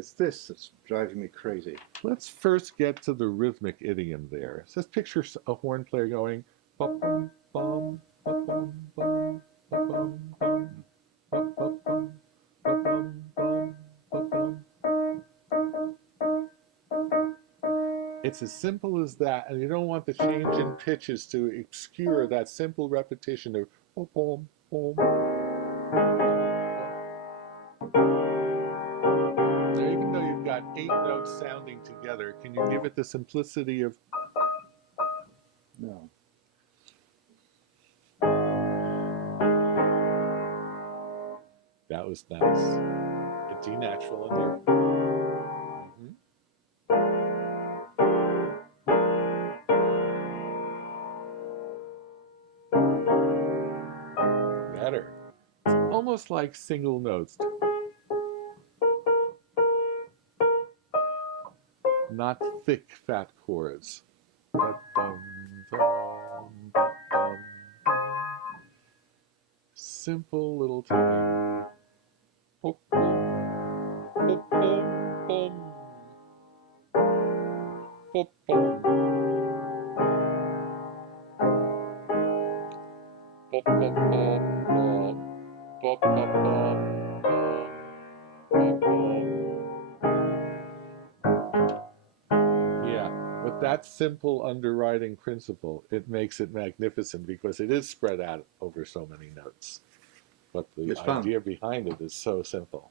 It's this that's driving me crazy. Let's first get to the rhythmic idiom there. It says picture a horn player going bum bum bum bum bum bum bum bum bum bum bum bum bum bum. It's as simple as that, and you don't want the change in pitches to obscure that simple repetition of bum bum bum. Now, even though you've got 8 notes sounding together, can you give it the simplicity of No. that was nice. A D natural in there. Better. It's almost like single notes. Not thick, fat chords. Simple little tuning. Yeah, but that simple underwriting principle, it makes it magnificent because it is spread out over so many notes. But the It's fun. idea behind it is so simple.